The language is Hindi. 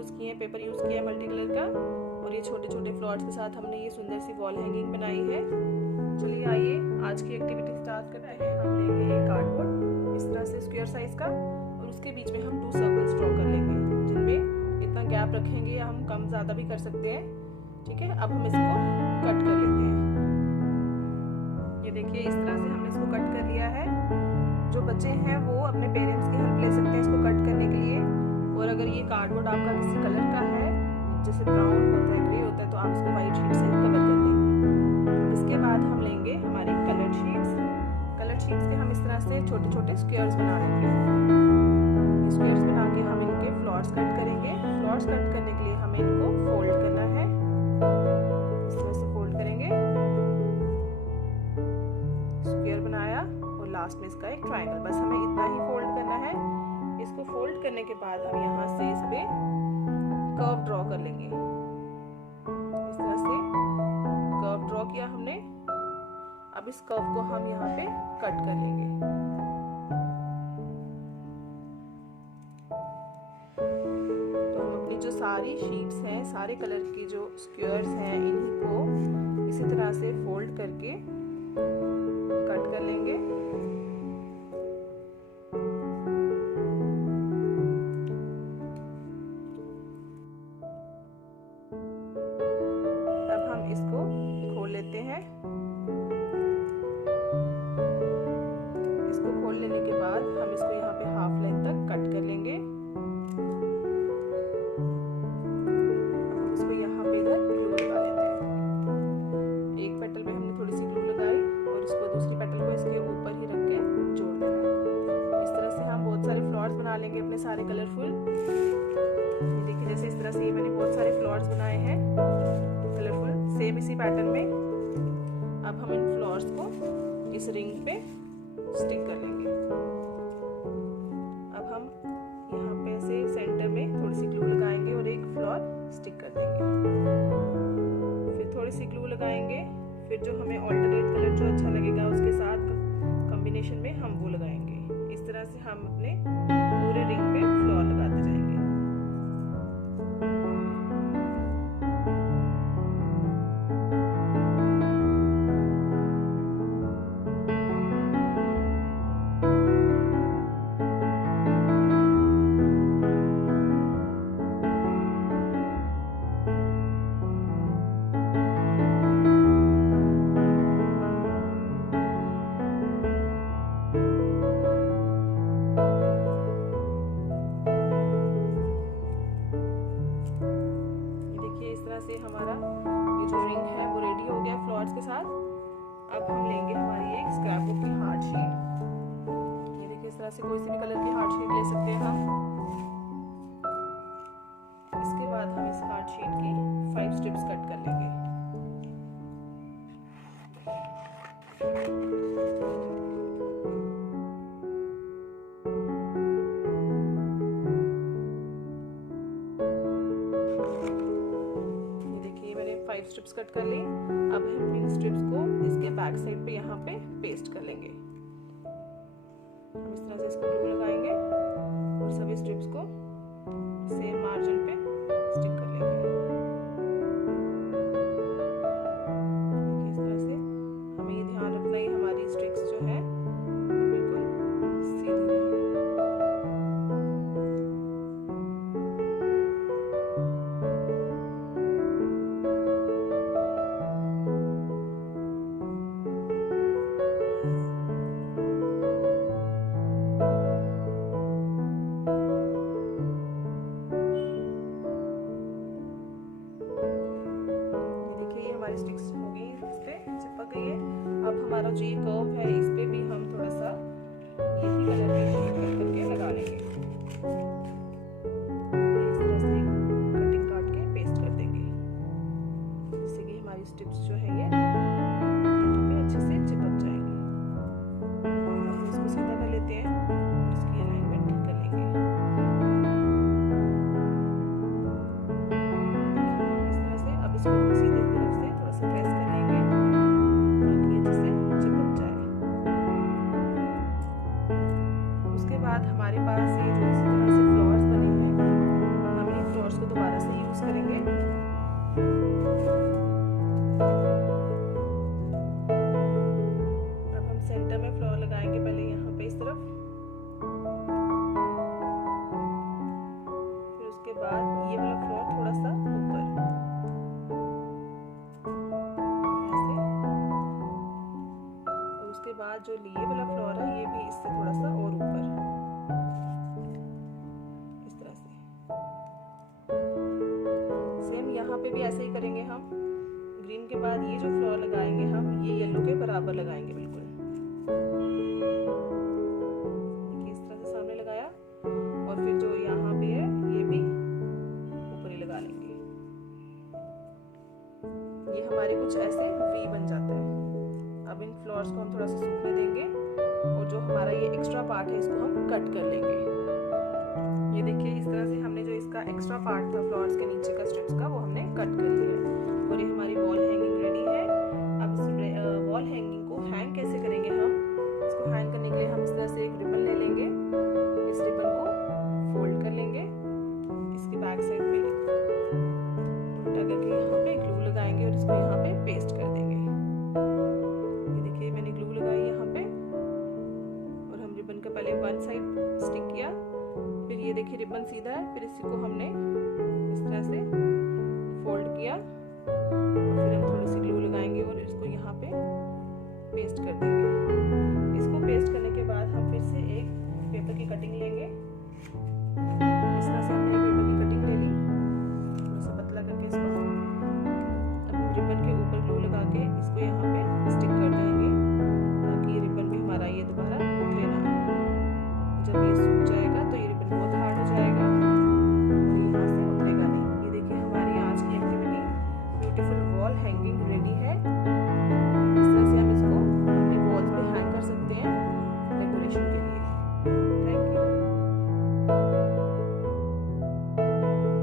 यूज़ किए हैं, पेपर यूज़ किया है मल्टी कलर का, और ये छोटे छोटे फ्लावर्स के साथ हमने ये सुंदर सी वॉल हैंगिंग बनाई है। चलिए आइए आज की एक्टिविटी स्टार्ट करते हैं। हम लेंगे एक कार्डबोर्ड इस तरह से स्क्वायर साइज का, और उसके बीच में हम 2 सर्कल्स ड्रॉ कर लेंगे, जिनमें इतना गैप रखेंगे या हम कम ज़्यादा भी कर सकते हैं। ठीक है, अब हम इसको कट कर लेते हैं। ये देखिए इस तरह से हमने इसको कट कर लिया है। जो बच्चे हैं वो अपने पेरेंट्स की हेल्प ले सकते हैं इसको कट करने के लिए। और अगर ये कार्डबोर्ड आपका किसी कलर का है, जैसे ब्राउन होता है, ग्रे होता है, तो आप इसको व्हाइट शीट से कवर कर लेंगे। इसके बाद हम लेंगे हमारी कलर शीट्स। कलर शीट्स के हम इस तरह से छोटे छोटे स्क्वायर्स बना लेंगे। स्क्वायर्स बना के हम इनके फ्लावर्स कट करेंगे। फ्लावर्स कट करने के लिए हमें इनको फोल्ड करना है। इस तरह से फोल्ड करेंगे, स्क्वायर बनाया और लास्ट में इसका एक ट्रायंगल। बस हमें इतना ही फोल्ड करना है। इसको फोल्ड करने के बाद हम यहाँ से इस पे कर्व ड्रॉ कर लेंगे। इस तरह से कर्व ड्रॉ किया हमने। अब इस कर्व को हम यहाँ पे कट कर लेंगे। तो हम अपनी जो सारी शीट्स हैं, सारे कलर की जो स्क्वायर्स हैं, इन्हीं को इसी तरह से फोल्ड करके कट कर लेंगे। अब हम इसको खोल लेते हैं। इसको खोल लेने के बाद हम इसको यहाँ पे हाफ लेंथ तक कट कर लेंगे। अब हम इसको यहाँ पे इधर ग्लू लगा लेते हैं। एक पेटल पे हमने थोड़ी सी ग्लू लगाई और इसको दूसरी पेटल को इसके ऊपर ही रख के जोड़ देना है। इस तरह से हम बहुत सारे फ्लावर्स बना लेंगे अपने सारे कलरफुल। ये देखिए जैसे इस तरह से ये मैंने बहुत सारे फ्लावर्स बनाए हैं कलरफुल, सेम इसी पैटर्न में। अब हम इन फ्लावर्स को इस रिंग पे स्टिक कर लेंगे। अब हम यहाँ पे से सेंटर में थोड़ी सी ग्लू लगाएंगे और एक फ्लावर स्टिक कर देंगे। फिर थोड़ी सी ग्लू लगाएंगे। फिर जो हमें ऑल्टरनेट कलर जो अच्छा लगेगा उसके साथ कॉम्बिनेशन में हम वो लगाएंगे। इस तरह से हम अपने पूरे रिंग पे फ्लावर लगाते जाएंगे। से हमारा ये जो रिंग है वो रेडी हो गया फ्लावर्स के साथ। अब हम लेंगे हमारी एक स्क्रैप बुक की हार्ट शीट। ये देखिए इस तरह से कोई सी भी कलर की हार्ट शीट ले सकते हैं हम। इसके बाद हम इस हार्ट शीट की 5 स्ट्रिप्स कट कर लेंगे। स्ट्रिप्स कट कर ली। अब हम इन स्ट्रिप्स को इसके बैक साइड पे यहाँ पे पेस्ट कर लेंगे। हम इस तरह से इसको ग्लू लगाएंगे और सभी स्ट्रिप्स को सेम मार्जिन पे स्टिक कर लेंगे। इस तरह से हमें ये ध्यान रखना है हमारी स्ट्रिप्स जो है बिल्कुल सीधी रहे। स्टिक्स हो गई, इस पे चिपक गई है। अब हमारा जो ये कर्व है इस पे भी हम थोड़ा सा यही कलर के शेड करके लगा लेंगे। इस तरह से कटिंग काट के पेस्ट कर देंगे, जिससे कि हमारी स्टिप्स जो है ये यहाँ पे अच्छे से चिपक जाएंगी। अब हम इसको सीधा कर लेते हैं, इसकी अलाइनमेंट ठीक कर लेंगे। इस तरह से अब इसको सीधे प्रेस कर लेंगे ताकि अच्छे से चिपक जाए। देंगे। अब हम सेंटर में फ्लावर लगाएंगे, पहले यहाँ पे इस तरफ, फिर उसके बाद ये वाला फ्लावर थोड़ा सा ऊपर ऐसे, और उसके बाद जो ये वाला फ्लावर है ये भी इससे थोड़ा सा और ऊपर इस तरह से। सेम यहाँ पे भी ऐसे ही करेंगे हम। ग्रीन के बाद ये जो फ्लावर लगाएंगे हम, ये येलो के बराबर लगाएंगे बिल्कुल। देखिए इस तरह से सामने लगाया, और फिर जो यहाँ पे है ये भी ऊपर ही लगा लेंगे। ये हमारे कुछ ऐसे वी बन जाता है। अब इन फ्लावर्स को हम थोड़ा सा सूखने देंगे, और जो हमारा ये एक्स्ट्रा पार्ट है इसको हम कट कर लेंगे। ये देखिए इस तरह से हमने जो इसका एक्स्ट्रा पार्ट था फ्लावर्स के नीचे का स्ट्रिप्स का, वो हमने कट कर लिया, और ये हमारी वॉल हैंगिंग रेडी है। अब इस वॉल हैंगिंग को हैंग कैसे करेंगे हम? इसको हैंग करने के लिए हम इस तरह से एक रिबन ले लेंगे, इस रिबन को फोल्ड कर लेंगे, इसके बैक साइड पे उल्टा करके यहाँ पे ग्लू लगाएंगे और इसको यहाँ पे पेस्ट कर देंगे। ये देखिए मैंने ग्लू लगाई यहाँ पे, और हम रिबन का पहले वन साइड स्टिक किया, फिर ये देखिए रिबन सीधा है, फिर इसी को हमने इस तरह से फोल्ड किया, और फिर हम थोड़ी सी ग्लू लगाएंगे और इसको यहाँ पे पेस्ट कर देंगे। इसको पेस्ट करने के बाद हम फिर से एक पेपर की कटिंग लेंगे। इस तरह से हमने पेपर की कटिंग ले ली, थोड़ा सा पतला करके इसको। अब हम रिबन के ऊपर ग्लू लगा के इसको यहाँ